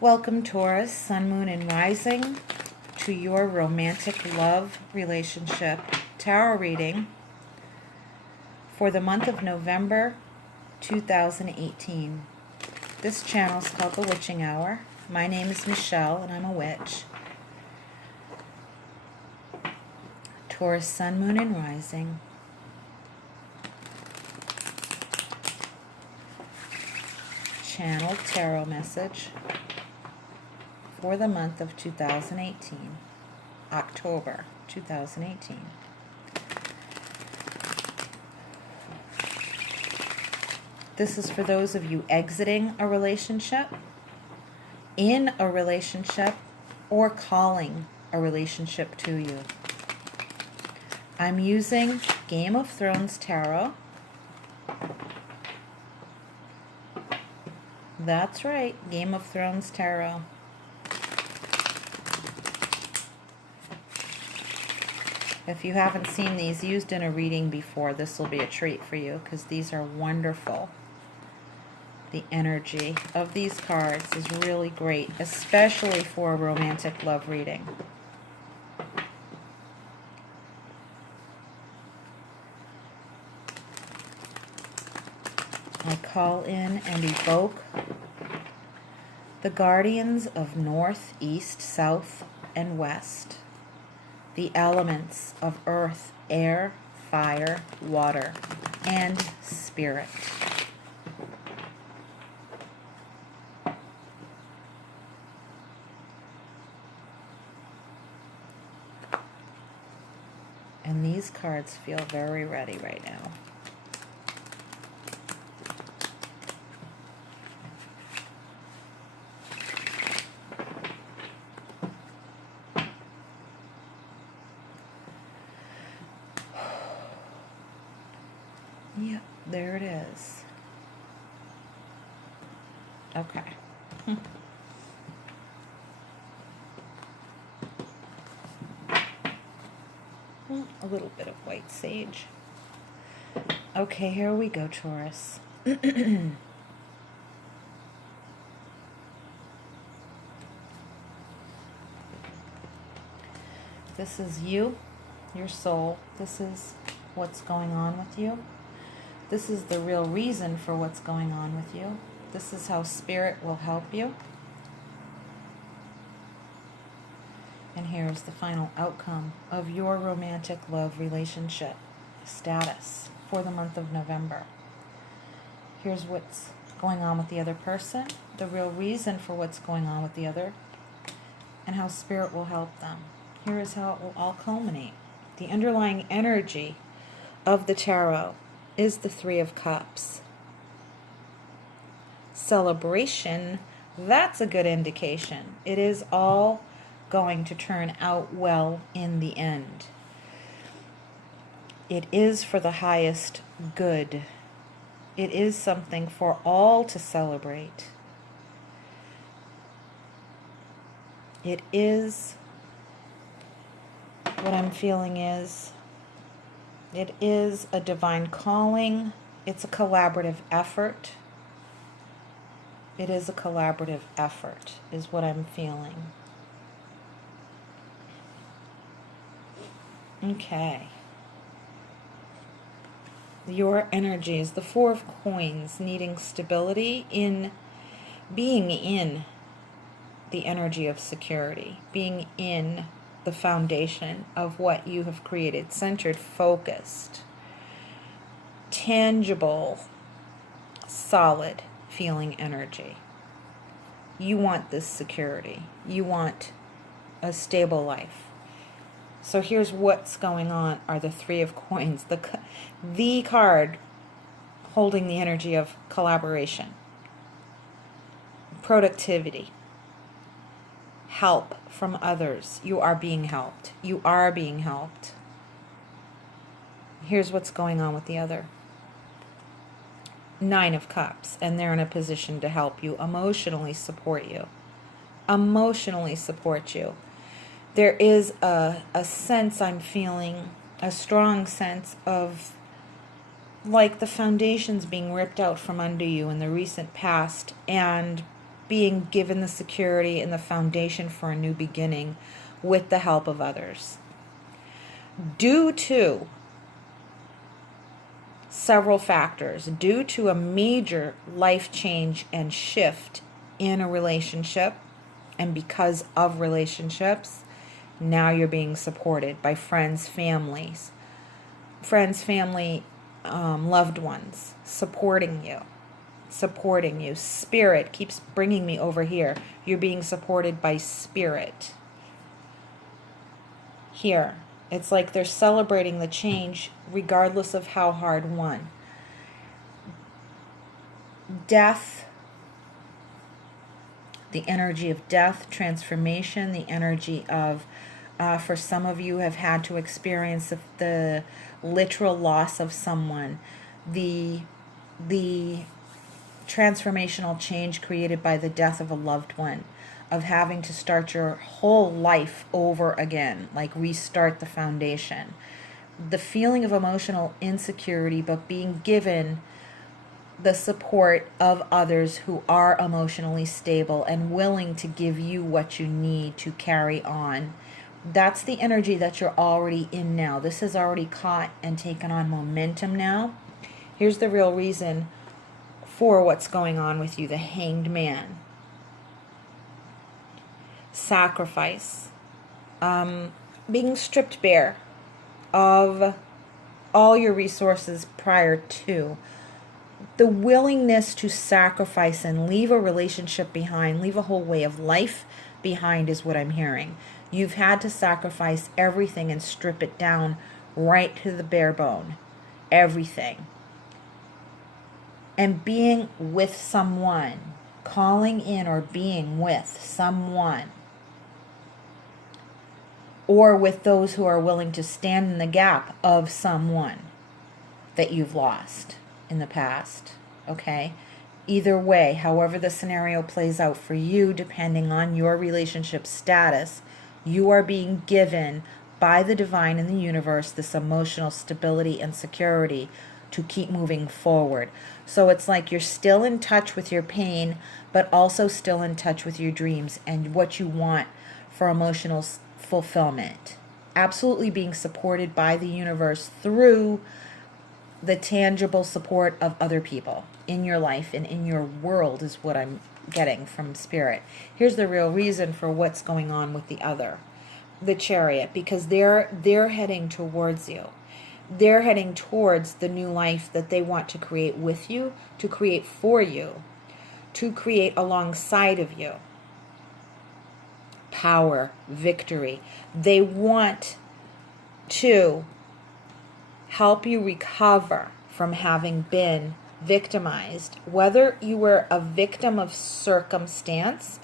Welcome, Taurus, Sun, Moon, and Rising, to your romantic love relationship tarot reading for the month of November 2018. This channel is called The Witching Hour. My name is Michelle, and I'm a witch. Taurus, Sun, Moon, and Rising. Channel tarot message for the month of 2018, October 2018. This is for those of you exiting a relationship, in a relationship, or calling a relationship to you. I'm using Game of Thrones Tarot. That's right, Game of Thrones Tarot. If you haven't seen these used in a reading before, this will be a treat for you because these are wonderful. The energy of these cards is really great, especially for a romantic love reading. I call in and evoke the guardians of north, east, south, and west. The elements of earth, air, fire, water, and spirit. And these cards feel very ready right now. Yep, there it is. Okay. A little bit of white sage. Okay, here we go, Taurus. This is you, your soul. This is what's going on with you. This is the real reason for what's going on with you. This is how spirit will help you. And here's the final outcome of your romantic love relationship status for the month of November. Here's what's going on with the other person, the real reason for what's going on with the other, and how spirit will help them. Here is how it will all culminate. The underlying energy of the tarot is the Three of Cups. Celebration, that's a good indication. It is all going to turn out well in the end. It is for the highest good. It is something for all to celebrate. It is, what I'm feeling is, it is a divine calling. It's a collaborative effort. It is a collaborative effort, is what I'm feeling. Okay. Your energy is the Four of Coins, needing stability in being in the energy of security, being in the foundation of what you have created, centered, focused, tangible, solid feeling energy. You want this security. You want a stable life. So here's what's going on are the Three of Coins, the card holding the energy of collaboration, productivity, help from others. You are being helped. You are being helped. Here's what's going on with the other. Nine of Cups, and they're in a position to help you, emotionally support you. Emotionally support you. There is a sense I'm feeling, a strong sense of like the foundations being ripped out from under you in the recent past, and being given the security and the foundation for a new beginning with the help of others. Due to several factors, due to a major life change and shift in a relationship, and because of relationships, now you're being supported by friends, family, loved ones, supporting you. Spirit keeps bringing me over here. You're being supported by spirit. Here, it's like they're celebrating the change regardless of how hard won. Death, the energy of death, transformation, the energy of, for some of you have had to experience the literal loss of someone, the transformational change created by the death of a loved one, of having to start your whole life over again, like restart the foundation. The feeling of emotional insecurity, but being given the support of others who are emotionally stable and willing to give you what you need to carry on. That's the energy that you're already in now. This has already caught and taken on momentum now. Here's the real reason for what's going on with you, the Hanged Man. Sacrifice. Being stripped bare of all your resources prior to. The willingness to sacrifice and leave a relationship behind, leave a whole way of life behind is what I'm hearing. You've had to sacrifice everything and strip it down right to the bare bone. Everything. And being with someone, calling in or being with someone, or with those who are willing to stand in the gap of someone that you've lost in the past, okay? Either way, however the scenario plays out for you, depending on your relationship status, you are being given by the divine in the universe this emotional stability and security to keep moving forward. So it's like you're still in touch with your pain, but also still in touch with your dreams and what you want for emotional fulfillment. Absolutely being supported by the universe through the tangible support of other people in your life and in your world is what I'm getting from Spirit. Here's the real reason for what's going on with the other, the Chariot, because they're heading towards you. They're heading towards the new life that they want to create with you, to create for you, to create alongside of you. Power, victory. They want to help you recover from having been victimized, whether you were a victim of circumstance,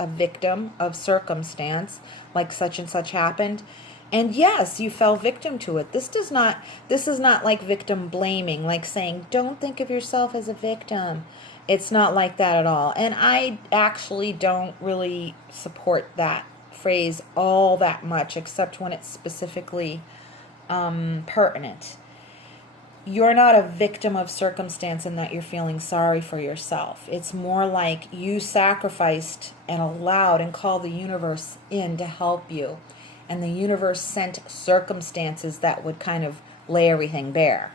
like such and such happened, and yes, you fell victim to it. This is not like victim blaming, like saying, don't think of yourself as a victim. It's not like that at all. And I actually don't really support that phrase all that much, except when it's specifically pertinent. You're not a victim of circumstance in that you're feeling sorry for yourself. It's more like you sacrificed and allowed and called the universe in to help you. And the universe sent circumstances that would kind of lay everything bare.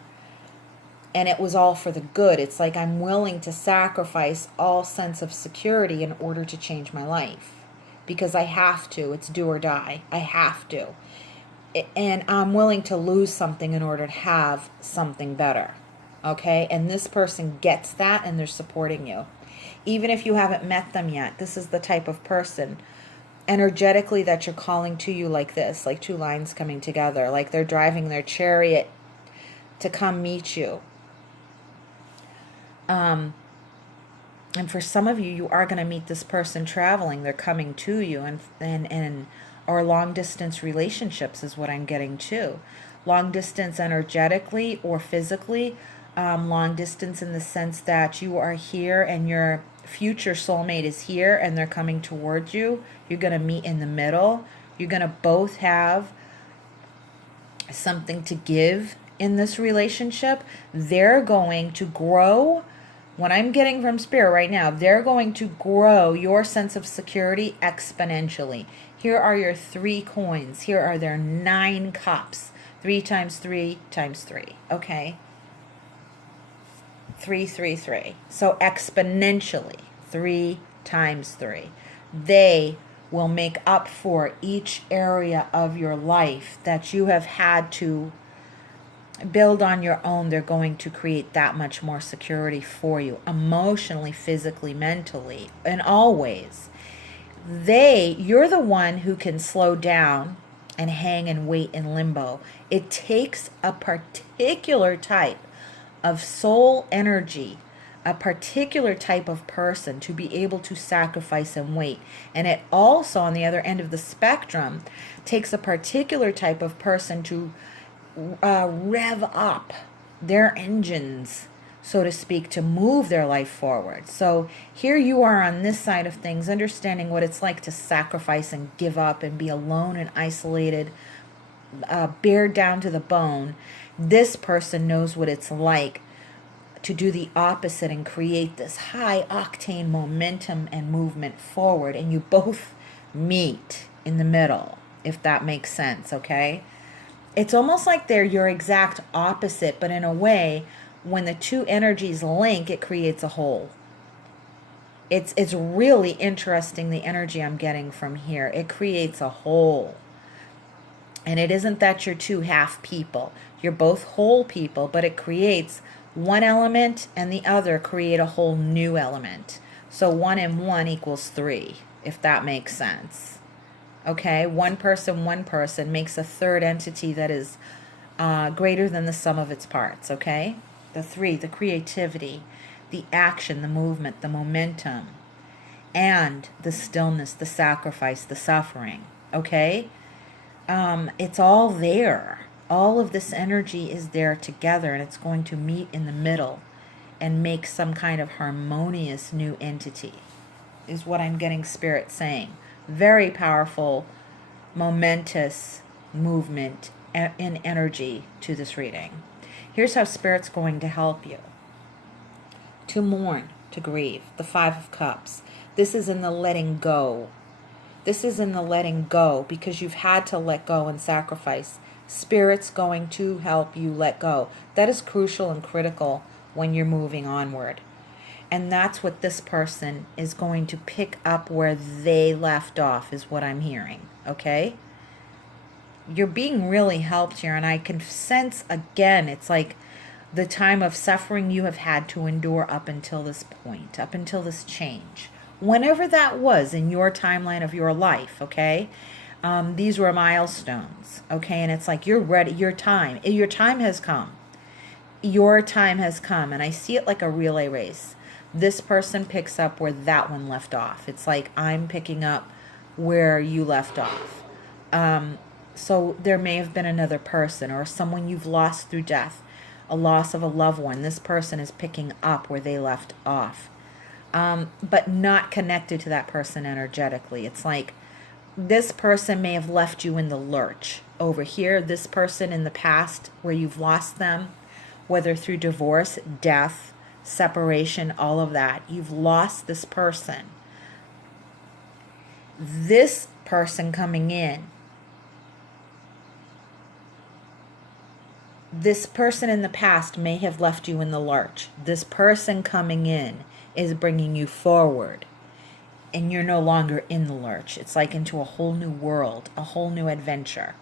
And it was all for the good. It's like I'm willing to sacrifice all sense of security in order to change my life. Because I have to. It's do or die. I have to. And I'm willing to lose something in order to have something better. Okay? And this person gets that and they're supporting you. Even if you haven't met them yet, this is the type of person energetically that you're calling to you like this, like two lines coming together, like they're driving their chariot to come meet you. And for some of you, you are going to meet this person traveling. They're coming to you, and or long distance relationships is what I'm getting too. Long distance energetically or physically. Long distance in the sense that you are here and your future soulmate is here and they're coming towards you. You're going to meet in the middle. You're going to both have something to give in this relationship. They're going to grow what I'm getting from Spirit right now, they're going to grow your sense of security exponentially. Here are your 3 coins. Here are their 9 cups. 3 times 3 times 3. Okay? 3, 3, 3. So exponentially, 3 times 3. They will make up for each area of your life that you have had to build on your own. They're going to create that much more security for you, emotionally, physically, mentally, in all ways. You're the one who can slow down and hang and wait in limbo. It takes a particular type of soul energy, a particular type of person to be able to sacrifice and wait. And it also, on the other end of the spectrum, takes a particular type of person to rev up their engines, so to speak, to move their life forward. So here you are on this side of things, understanding what it's like to sacrifice and give up and be alone and isolated, bared down to the bone. This person knows what it's like to do the opposite and create this high octane momentum and movement forward. And you both meet in the middle, if that makes sense, okay? It's almost like they're your exact opposite, but in a way, when the two energies link, it creates a whole. It's really interesting, the energy I'm getting from here. It creates a whole. And it isn't that you're two half people. You're both whole people, but it creates one element and the other create a whole new element. So 1 and 1 equals 3, if that makes sense. Okay, one person makes a third entity that is greater than the sum of its parts, okay? The 3, the creativity, the action, the movement, the momentum, and the stillness, the sacrifice, the suffering, okay? It's all there. All of this energy is there together, and it's going to meet in the middle and make some kind of harmonious new entity, is what I'm getting Spirit saying. Very powerful, momentous movement in energy to this reading. Here's how Spirit's going to help you. To mourn, to grieve, the 5 of Cups. This is in the letting go. This is in the letting go because you've had to let go and sacrifice. Spirit's going to help you let go. That is crucial and critical when you're moving onward. And that's what this person is going to pick up where they left off, is what I'm hearing, okay? You're being really helped here, and I can sense, again, it's like the time of suffering you have had to endure up until this point, up until this change. Whenever that was in your timeline of your life, okay? These were milestones, okay? And it's like you're ready, your time has come. Your time has come, and I see it like a relay race. This person picks up where that one left off. It's like I'm picking up where you left off. So there may have been another person or someone you've lost through death, a loss of a loved one. This person is picking up where they left off, but not connected to that person energetically. It's like this person may have left you in the lurch. Over here, this person in the past where you've lost them, whether through divorce, death, separation, all of that, you've lost this person. This person coming in, this person in the past may have left you in the lurch. This person coming in is bringing you forward, and you're no longer in the lurch. It's like into a whole new world, a whole new adventure,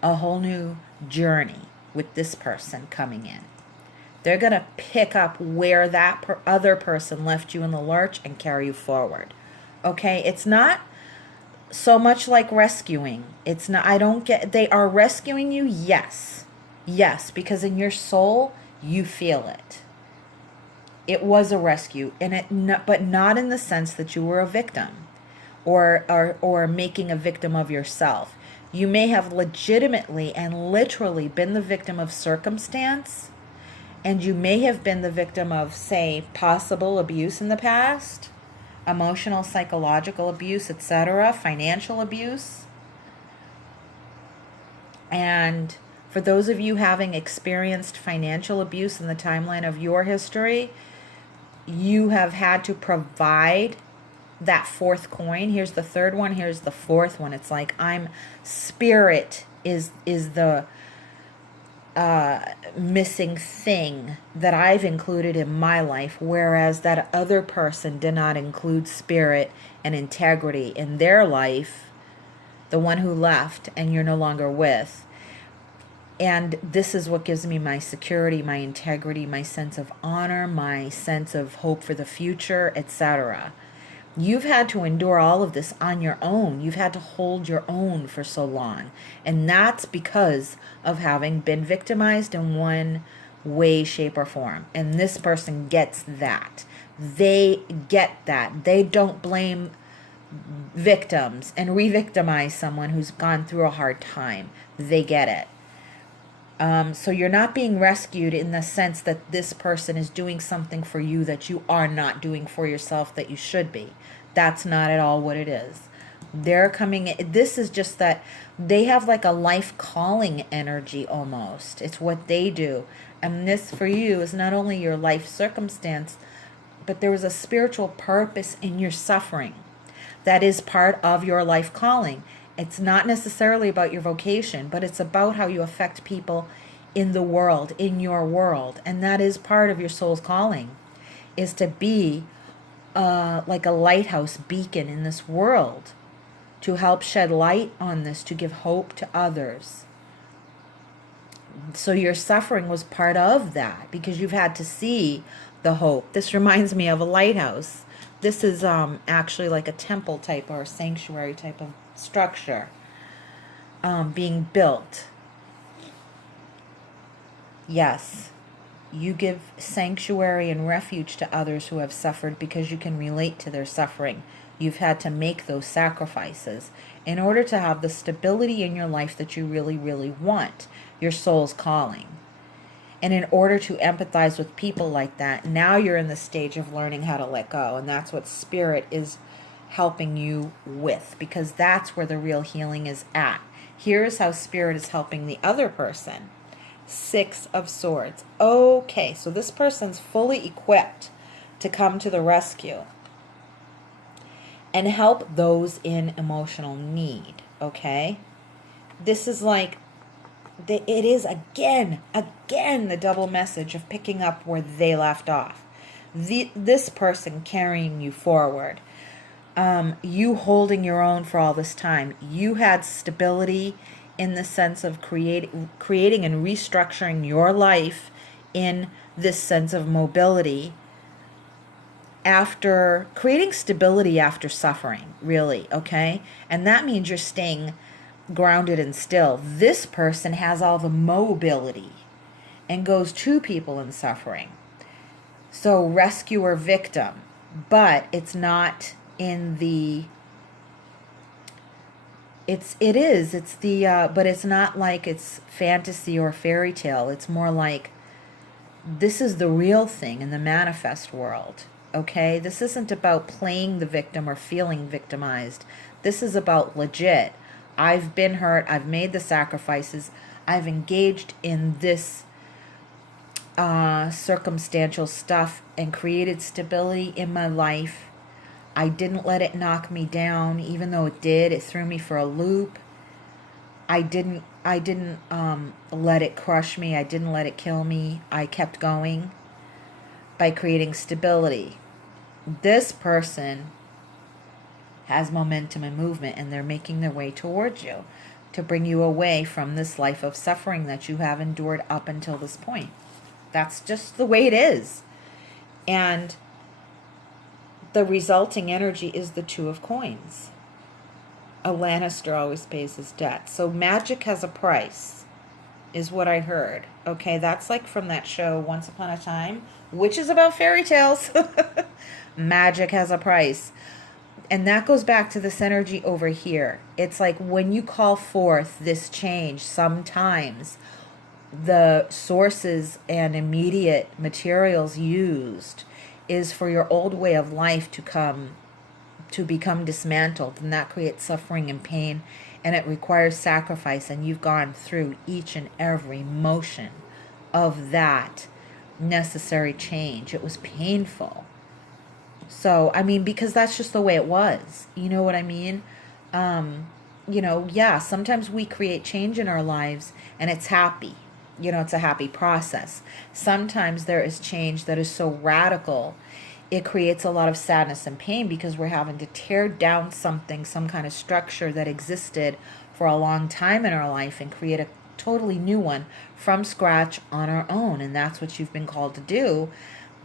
a whole new journey with this person coming in. They're going to pick up where that other person left you in the lurch and carry you forward. Okay? It's not so much like rescuing. It's not, they are rescuing you, yes. Yes, because in your soul, you feel it. It was a rescue, but not in the sense that you were a victim or making a victim of yourself. You may have legitimately and literally been the victim of circumstance, and you may have been the victim of, say, possible abuse in the past, emotional, psychological abuse, etc., financial abuse. And for those of you having experienced financial abuse in the timeline of your history, you have had to provide that fourth coin. Here's the third one, here's the fourth one. It's like spirit is the missing thing that I've included in my life, whereas that other person did not include spirit and integrity in their life, the one who left and you're no longer with. And this is what gives me my security, my integrity, my sense of honor, my sense of hope for the future, etc. You've had to endure all of this on your own. You've had to hold your own for so long. And that's because of having been victimized in one way, shape, or form. And this person gets that. They get that. They don't blame victims and re-victimize someone who's gone through a hard time. They get it. So you're not being rescued in the sense that this person is doing something for you that you are not doing for yourself that you should be. That's not at all what it is. They're coming in. This is just that they have like a life calling energy almost. It's what they do. And this for you is not only your life circumstance, but there was a spiritual purpose in your suffering that is part of your life calling. It's not necessarily about your vocation, but it's about how you affect people in the world, in your world. And that is part of your soul's calling, is to be like a lighthouse beacon in this world, to help shed light on this, to give hope to others. So your suffering was part of that because you've had to see the hope. This reminds me of a lighthouse. This is actually like a temple type or a sanctuary type of structure being built. Yes, you give sanctuary and refuge to others who have suffered because you can relate to their suffering. You've had to make those sacrifices in order to have the stability in your life that you really, really want, your soul's calling. And in order to empathize with people like that, now you're in the stage of learning how to let go. And that's what spirit is helping you with, because that's where the real healing is at. Here's how spirit is helping the other person. 6 of Swords. Okay, so this person's fully equipped to come to the rescue and help those in emotional need, okay? This is like, it is again, the double message of picking up where they left off. This person carrying you forward. You holding your own for all this time. You had stability in the sense of creating and restructuring your life in this sense of mobility after creating stability after suffering, really, okay? And that means you're staying grounded and still. This person has all the mobility and goes to people in suffering. So rescuer, victim, but it's not in the but it's not like it's fantasy or fairy tale. It's more like this is the real thing in the manifest world, okay? This isn't about playing the victim or feeling victimized. This is about legit. I've been hurt. I've made the sacrifices. I've engaged in this circumstantial stuff and created stability in my life. I didn't let it knock me down, even though it did. It threw me for a loop. I didn't let it crush me. I didn't let it kill me. I kept going by creating stability. This person has momentum and movement, and they're making their way towards you to bring you away from this life of suffering that you have endured up until this point. That's just the way it is. And the resulting energy is the 2 of Coins. A Lannister always pays his debt. So magic has a price, is what I heard. Okay, that's like from that show Once Upon a Time, which is about fairy tales. Magic has a price. And that goes back to this energy over here. It's like when you call forth this change, sometimes the sources and immediate materials used is for your old way of life to become dismantled, and that creates suffering and pain, and it requires sacrifice, and you've gone through each and every motion of that necessary change. It was painful. So, I mean, because that's just the way it was. You know what I mean? Yeah, sometimes we create change in our lives and it's happy. It's a happy process. Sometimes there is change that is so radical, it creates a lot of sadness and pain because we're having to tear down something, some kind of structure that existed for a long time in our life and create a totally new one from scratch on our own. And that's what you've been called to do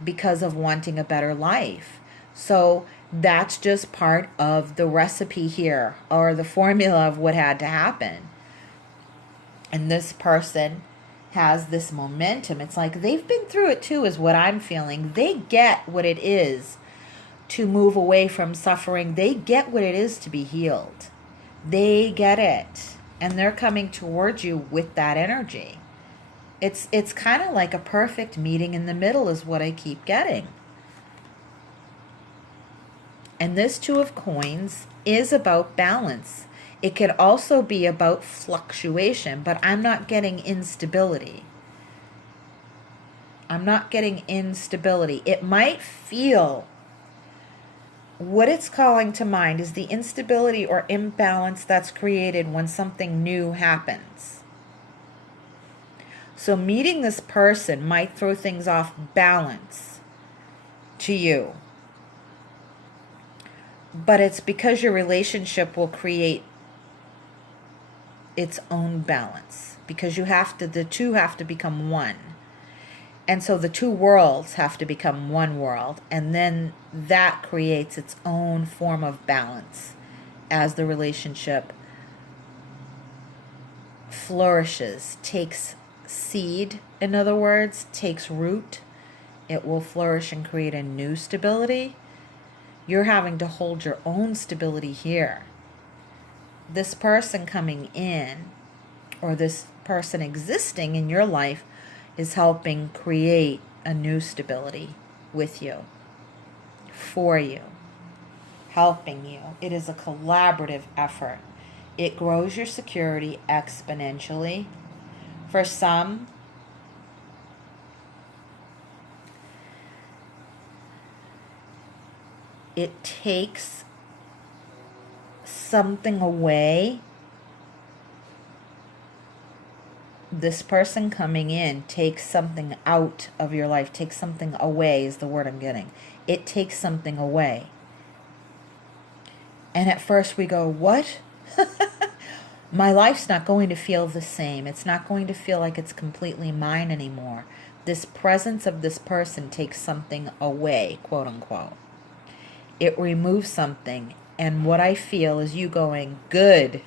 because of wanting a better life. So that's just part of the recipe here, or the formula of what had to happen. And this person has this momentum. It's like they've been through it too, is what I'm feeling. They get what it is to move away from suffering. They get what it is to be healed. They get it. And they're coming towards you with that energy. It's kind of like a perfect meeting in the middle is what I keep getting. And this Two of Coins is about balance. It could also be about fluctuation, but I'm not getting instability. I'm not getting instability. It might feel, what it's calling to mind is the instability or imbalance that's created when something new happens. So meeting this person might throw things off balance to you. But it's because your relationship will create its own balance. Because the two have to become one. And so the two worlds have to become one world. And then that creates its own form of balance as the relationship flourishes, takes seed, in other words, takes root. It will flourish and create a new stability. You're having to hold your own stability here. This person coming in, or this person existing in your life, is helping create a new stability with you, for you, helping you. It is a collaborative effort. It grows your security exponentially. For some, it takes something away. This person coming in takes something out of your life, takes something away is the word I'm getting. It takes something away. And at first we go, what? My life's not going to feel the same. It's not going to feel like it's completely mine anymore. This presence of this person takes something away, quote unquote. It removes something. And what I feel is you going, good.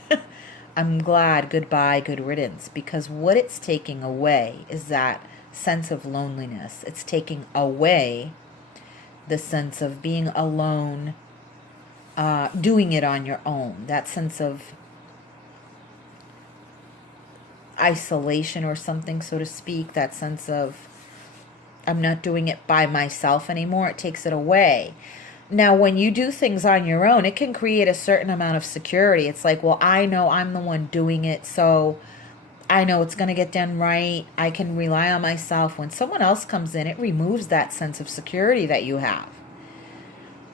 I'm glad, goodbye, good riddance. Because what it's taking away is that sense of loneliness. It's taking away the sense of being alone, doing it on your own. That sense of isolation or something, so to speak. That sense of, I'm not doing it by myself anymore. It takes it away. Now, when you do things on your own, it can create a certain amount of security. It's like, well, I know I'm the one doing it, so I know it's going to get done right. I can rely on myself. When someone else comes in, it removes that sense of security that you have.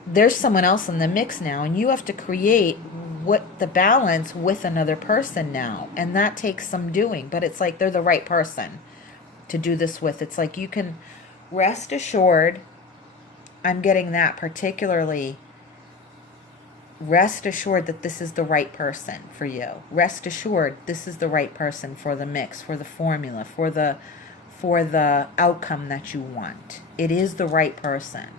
There's someone else in the mix now, and you have to create what the balance with another person now. And that takes some doing, but it's like they're the right person to do this with. It's like you can rest assured. I'm getting that particularly. Rest assured that this is the right person for you. Rest assured this is the right person for the mix, for the formula, for the outcome that you want. It is the right person.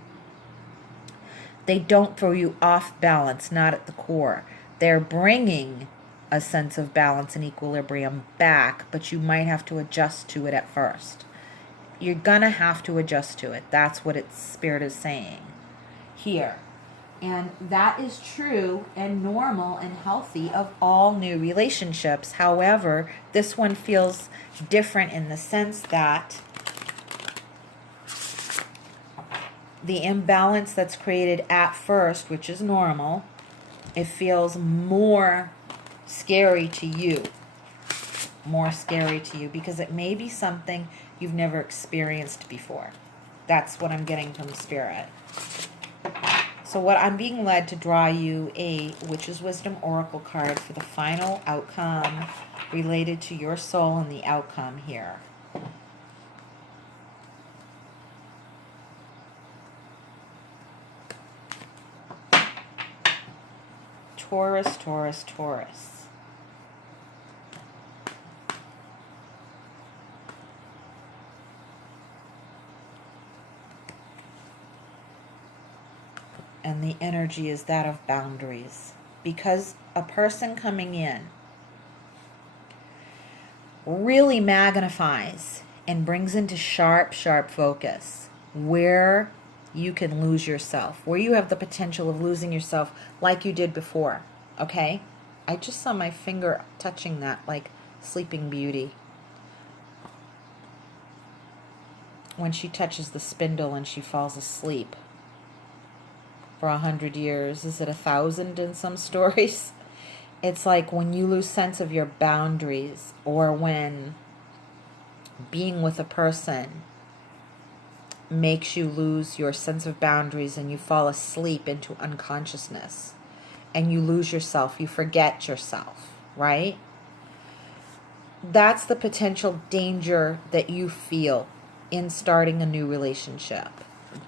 They don't throw you off balance, not at the core. They're bringing a sense of balance and equilibrium back, but you might have to adjust to it at first. You're gonna have to adjust to it. That's what its spirit is saying here. And that is true and normal and healthy of all new relationships. However, this one feels different in the sense that the imbalance that's created at first, which is normal, it feels more scary to you. More scary to you because it may be something you've never experienced before. That's what I'm getting from Spirit. So what I'm being led to draw you a Witch's Wisdom Oracle card for the final outcome related to your soul and the outcome here. Taurus, Taurus, Taurus. And the energy is that of boundaries. Because a person coming in really magnifies and brings into sharp, sharp focus where you can lose yourself, where you have the potential of losing yourself like you did before, okay? I just saw my finger touching that like Sleeping Beauty. When she touches the spindle and she falls asleep for 100 years. Is it 1,000 in some stories? It's like when you lose sense of your boundaries, or when being with a person makes you lose your sense of boundaries and you fall asleep into unconsciousness and you lose yourself, you forget yourself, right? That's the potential danger that you feel in starting a new relationship.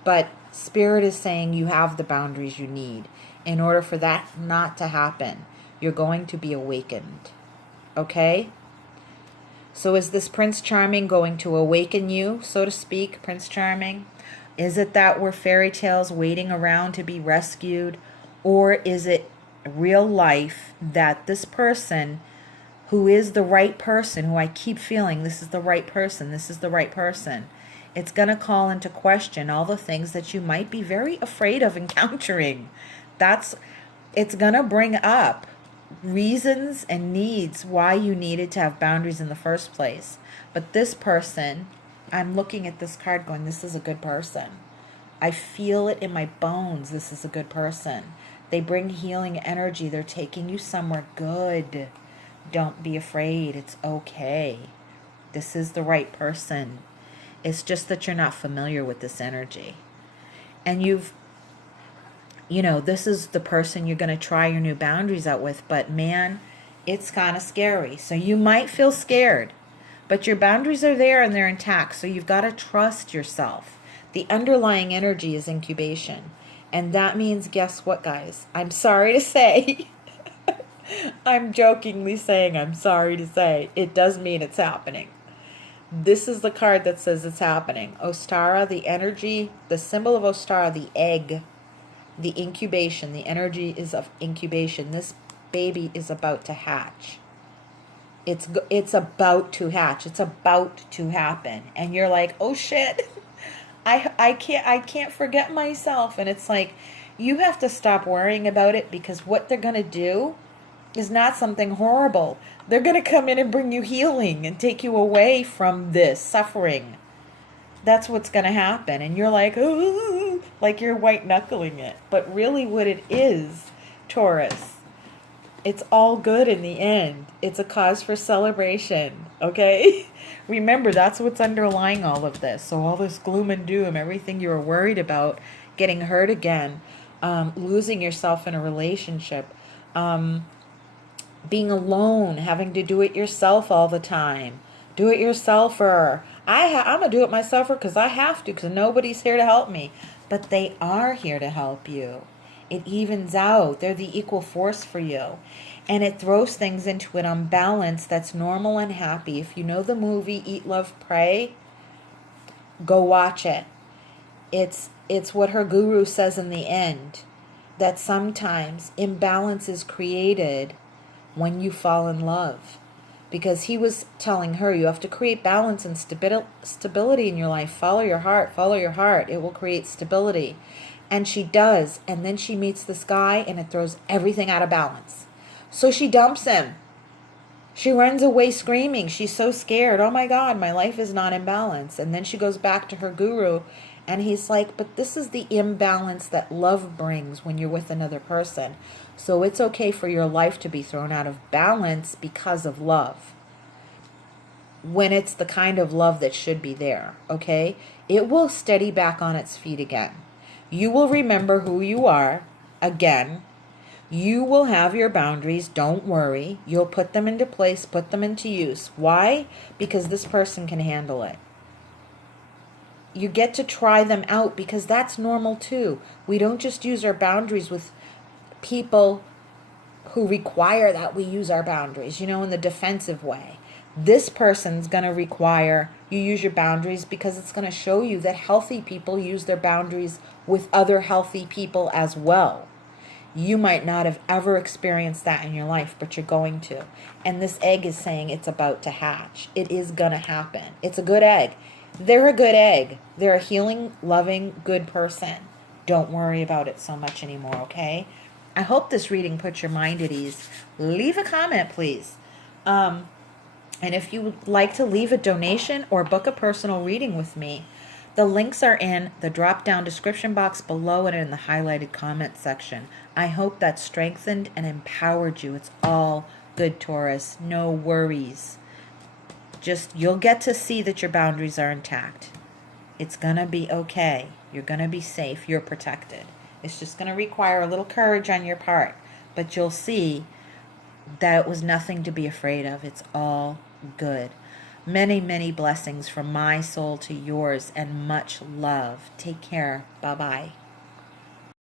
But Spirit is saying you have the boundaries you need. In order for that not to happen, you're going to be awakened. Okay? So is this Prince Charming going to awaken you, so to speak, Prince Charming? Is it that we're fairy tales waiting around to be rescued? Or is it real life that this person who is the right person, who I keep feeling this is the right person, this is the right person, it's going to call into question all the things that you might be very afraid of encountering. It's going to bring up reasons and needs why you needed to have boundaries in the first place. But this person, I'm looking at this card going, this is a good person. I feel it in my bones. This is a good person. They bring healing energy. They're taking you somewhere good. Don't be afraid. It's okay. This is the right person. It's just that you're not familiar with this energy. And this is the person you're going to try your new boundaries out with. But man, it's kind of scary. So you might feel scared. But your boundaries are there and they're intact. So you've got to trust yourself. The underlying energy is incubation. And that means, guess what, guys? I'm sorry to say. I'm jokingly saying I'm sorry to say. It does mean it's happening. This is the card that says it's happening. Ostara, the energy, the symbol of Ostara, the egg, the incubation. The energy is of incubation. This baby is about to hatch. It's about to hatch. It's about to happen. And you're like, oh shit, I can't forget myself. And it's like, you have to stop worrying about it, because what they're going to do is not something horrible. They're going to come in and bring you healing and take you away from this suffering. That's what's going to happen. And you're like, ooh, like you're white knuckling it. But really what it is, Taurus, it's all good in the end. It's a cause for celebration, okay? Remember, that's what's underlying all of this. So all this gloom and doom, everything you were worried about, getting hurt again, losing yourself in a relationship, being alone, having to do it yourself all the time. Do it yourselfer. I'm a do it myselfer because I have to, because nobody's here to help me. But they are here to help you. It evens out. They're the equal force for you. And it throws things into an unbalance that's normal and happy. If you know the movie Eat, Love, Pray, go watch it. It's what her guru says in the end, that sometimes imbalance is created when you fall in love. Because he was telling her, you have to create balance and stability in your life. Follow your heart. Follow your heart. It will create stability. And she does. And then she meets this guy and it throws everything out of balance. So she dumps him. She runs away screaming. She's so scared. Oh my God, my life is not in balance. And then she goes back to her guru and he's like, but this is the imbalance that love brings when you're with another person. So it's okay for your life to be thrown out of balance because of love. When it's the kind of love that should be there, okay? It will steady back on its feet again. You will remember who you are again. You will have your boundaries. Don't worry. You'll put them into place, put them into use. Why? Because this person can handle it. You get to try them out because that's normal too. We don't just use our boundaries with people who require that we use our boundaries, in the defensive way. This person's going to require you use your boundaries because it's going to show you that healthy people use their boundaries with other healthy people as well. You might not have ever experienced that in your life, but you're going to. And this egg is saying it's about to hatch. It is going to happen. It's a good egg. They're a good egg. They're a healing, loving, good person. Don't worry about it so much anymore, okay? I hope this reading puts your mind at ease. Leave a comment, please. And if you would like to leave a donation or book a personal reading with me, the links are in the drop-down description box below and in the highlighted comment section. I hope that strengthened and empowered you. It's all good, Taurus. No worries. Just, you'll get to see that your boundaries are intact. It's going to be okay. You're going to be safe. You're protected. It's just going to require a little courage on your part. But you'll see that it was nothing to be afraid of. It's all good. Many, many blessings from my soul to yours and much love. Take care. Bye-bye.